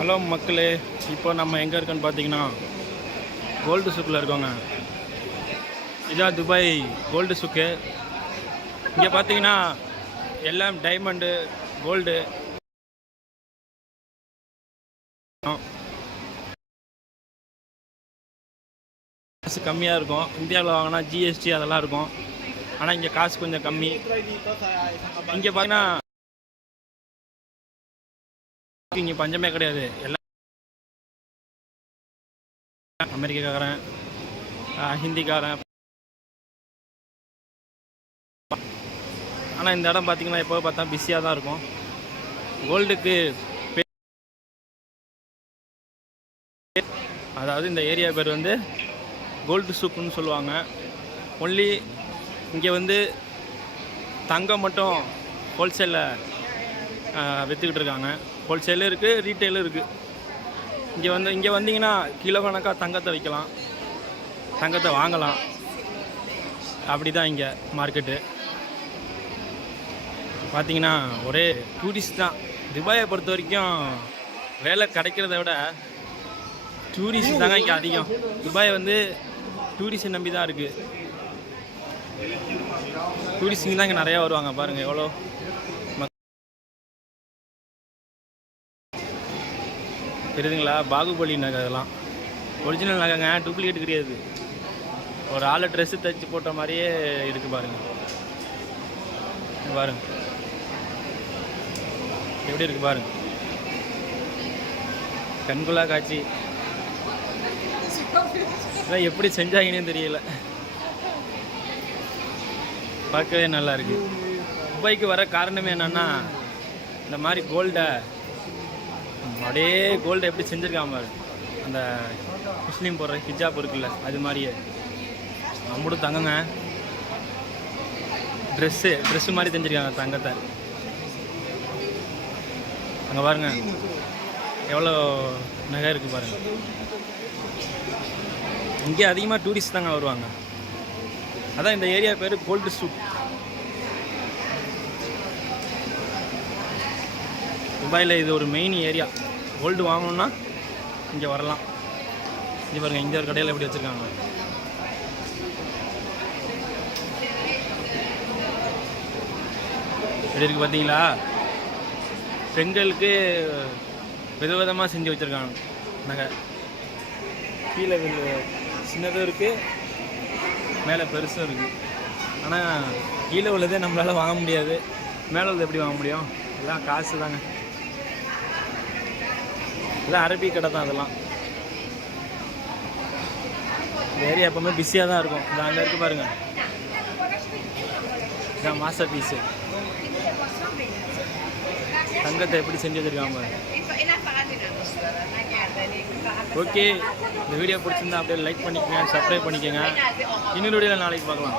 Hello மக்களே, இப்போ நம்ம எங்கே இருக்கோன்னு பார்த்தீங்கன்னா கோல்டு சூக்கில் இருக்கோங்க. இதான் துபாய் கோல்டு சூக்கு. இங்கே பார்த்தீங்கன்னா எல்லாம் டைமண்டு, கோல்டு காசு கம்மியாக இருக்கும். இந்தியாவில் வாங்கினா ஜிஎஸ்டி அதெல்லாம் இருக்கும். ஆனால் இங்கே காசு கொஞ்சம் கம்மி. இங்கே பார்த்தீங்கன்னா இங்கே பஞ்சமே கிடையாது. எல்லாம் அமெரிக்காக்காரன், ஹிந்திக்காரன். ஆனால் இந்த இடம் பார்த்தீங்கன்னா எப்போ பார்த்தா பிஸியாக தான் இருக்கும். கோல்டுக்கு அதாவது இந்த ஏரியா பேர் வந்து கோல்டு சூக்குன்னு சொல்லுவாங்க. ஒன்லி இங்கே வந்து தங்கம் மட்டும் ஹோல்சேலில் விற்றுக்கிட்டு இருக்காங்க. ஹோல்சேலும் இருக்குது, ரீட்டெயிலும் இருக்குது. இங்கே வந்தீங்கன்னா கிலோ கணக்காக தங்கத்தை விற்கலாம், தங்கத்தை வாங்கலாம். அப்படி தான் இங்கே மார்க்கெட்டு. பார்த்தீங்கன்னா ஒரே டூரிஸ்ட் தான். துபாயை பொறுத்த வரைக்கும் வேலை கிடைக்கிறத விட டூரிஸ்ட் தாங்க இங்கே அதிகம். துபாய் வந்து டூரிஸ்ட்டை நம்பி தான் இருக்குது. டூரிஸ்டிங்க தான் இங்கே நிறையா வருவாங்க. பாருங்கள் எவ்வளோ தெரியுதுங்களா. பாகுபலி நகை, அதெல்லாம் ஒரிஜினல் நகைங்க, டூப்ளிகேட் கிடையாது. ஒரு ஆளை ட்ரெஸ்ஸு தைச்சி போட்ட மாதிரியே இருக்குது. பாருங்கள் பாருங்கள் எப்படி இருக்குது பாருங்கள். கண்குள்ளா காட்சி. அதான் எப்படி செஞ்சாங்கன்னு தெரியல. பார்க்கவே நல்லா இருக்கு. துபாய்க்கு வர காரணமே என்னன்னா இந்த மாதிரி கோல்டை அப்படியே கோல்டை எப்படி செஞ்சுருக்காம பாரு. அந்த முஸ்லீம் போடுற ஹிஜாப் இருக்குல்ல, அது மாதிரியே நம்மளும் தங்கங்க. ட்ரெஸ்ஸு மாதிரி செஞ்சுருக்காங்க தங்கத்தை. அங்கே பாருங்க எவ்வளோ நகை இருக்குது பாருங்கள். இங்கே அதிகமாக டூரிஸ்ட் தாங்க வருவாங்க. அதான் இந்த ஏரியா பேர் கோல்டு சூக். துபாயில் இது ஒரு மெயின் ஏரியா. கோல்டு வாங்கணுன்னா இங்கே வரலாம். இங்கே பாருங்கள், இங்கே ஒரு கடையில் எப்படி வச்சுருக்காங்க. எப்படி இருக்குது பார்த்தீங்களா. பெண்களுக்கு விதவிதமாக செஞ்சு வச்சுருக்காங்க நகை. கீழே சின்னதும் இருக்குது, மேலே பெருசும் இருக்குது. ஆனால் கீழே உள்ளதே நம்மளால் வாங்க முடியாது, மேலே உள்ளது எப்படி வாங்க முடியும்? எல்லாம் காசு தாங்க. எல்லாம் அரபி கடை தான். அதெல்லாம் இந்த ஏரியா எப்போவுமே பிஸியாக தான் இருக்கும். இந்த அங்கே இருக்குது பாருங்கள், இதான் மாஸ்டர் பீஸு. தங்கத்தை எப்படி செஞ்சு வச்சுருக்காங்க. ஓகே, இந்த வீடியோ பிடிச்சிருந்தா அப்படியே லைக் பண்ணிக்கோங்க, சப்ஸ்கிரைப் பண்ணிக்கோங்க. இன்னொரு வீடியோவில் நாளைக்கு பார்க்கலாம்.